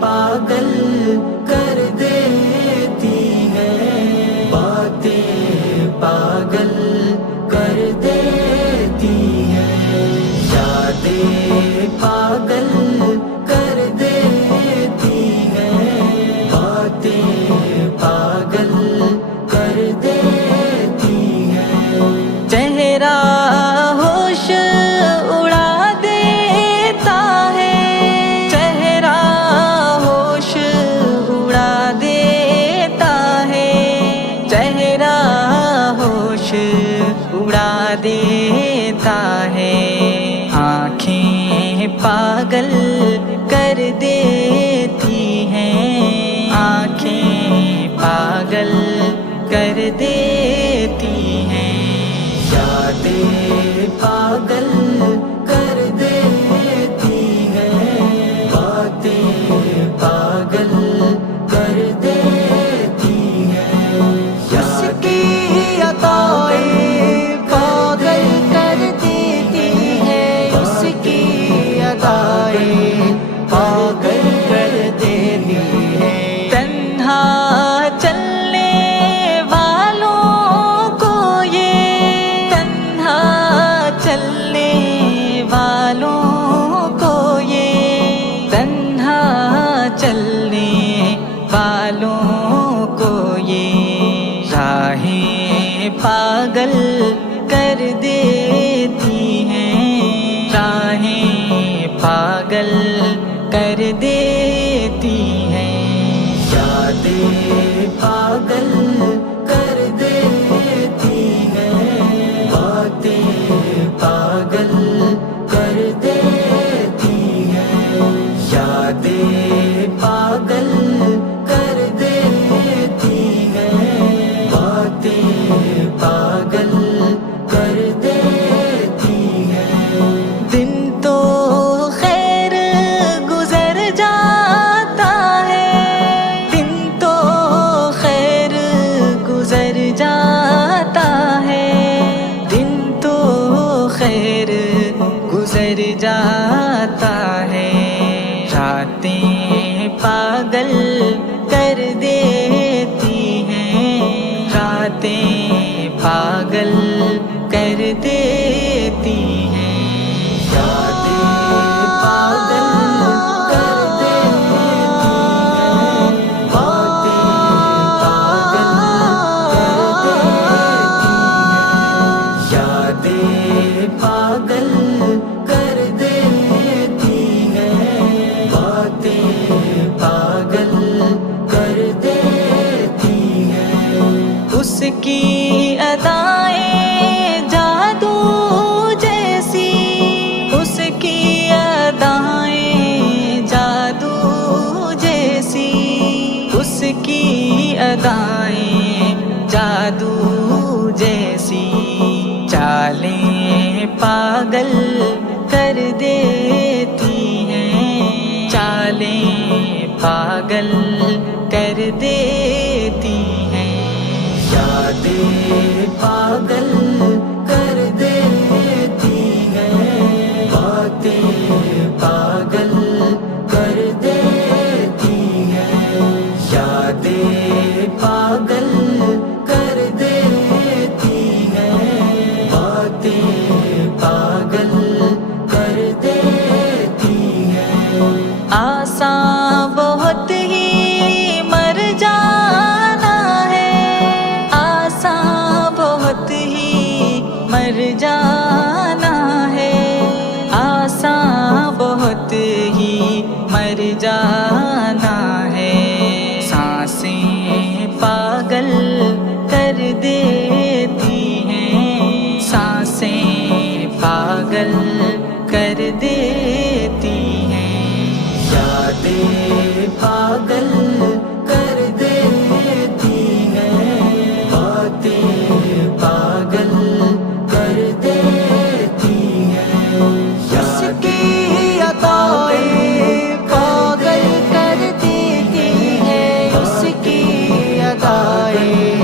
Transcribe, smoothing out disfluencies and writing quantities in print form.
پاگل کر دیتی ہے، باتیں پاگل کر دیتی ہے، یادیں پاگل کر دیتی ہے، باتیں پاگل کر دیتی ہے، چہرہ ہوش اڑا دیتا ہے، چہرہ ہوش اڑا دیتا ہے، چہرہ ہوش اڑا دیتا ہے، آنکھیں پاگل کر دیتی ہیں، آنکھیں پاگل کر دیتی ہیں، یادیں پاگل کر دیتی ہیں، باتیں پاگل کر دیتی ہیں، اس کی عطائیں پاگل کر دیتی ہیں، اس کی عطائیں پاگل کر دیتی ہیں، تنہا چلنے والوں کو یہ، تنہا چلنے والوں کو یہ، تنہا چلنے والوں کو یہ، راہیں پاگل کر دیتی ہیں، راہیں پاگل کر دیتی ہیں، یادیں پاگل کر دیتی ہیں، باتیں پاگل کر دیتی ہیں، یادیں پاگل کر دیتی ہیں، باتیں پاگل کر دیتی ہیں، دن تو خیر گزر جاتا ہے، دن تو خیر گزر جاتا ہے، دن تو خیر گزر جاتا ہے، راتیں پاگل کر دیتی ہیں، راتیں پاگل کر دیتی ہیں، یادیں پاگل کر دیتی ہیں، باتیں پاگل کر دیتی ہیں، یادیں پاگل کر دیتی ہیں، باتیں پاگل کر دیتی ہیں، اس کی ادائیں جادو جیسی، اس کی ادائیں جادو جیسی، اس کی ادائیں جادو جیسی، چالیں پاگل کر دیتی ہیں، چالیں پاگل کر دیتی ہیں، یادیں پاگل کر دیتی ہیں، باتیں پاگل کر دیتی ہیں، یادیں پاگل کر دیتی ہیں، باتیں پاگل کر دیتی ہیں، آساں بہت ہی مر جانا ہے، آساں بہت ہی مر جانا ہے، آساں بہت ہی مر جانا ہے، سانسیں پاگل کر دیتی ہیں، سانسیں پاگل کر دیتی ہیں، یادیں پاگل کر دیتی ہیں، ادائے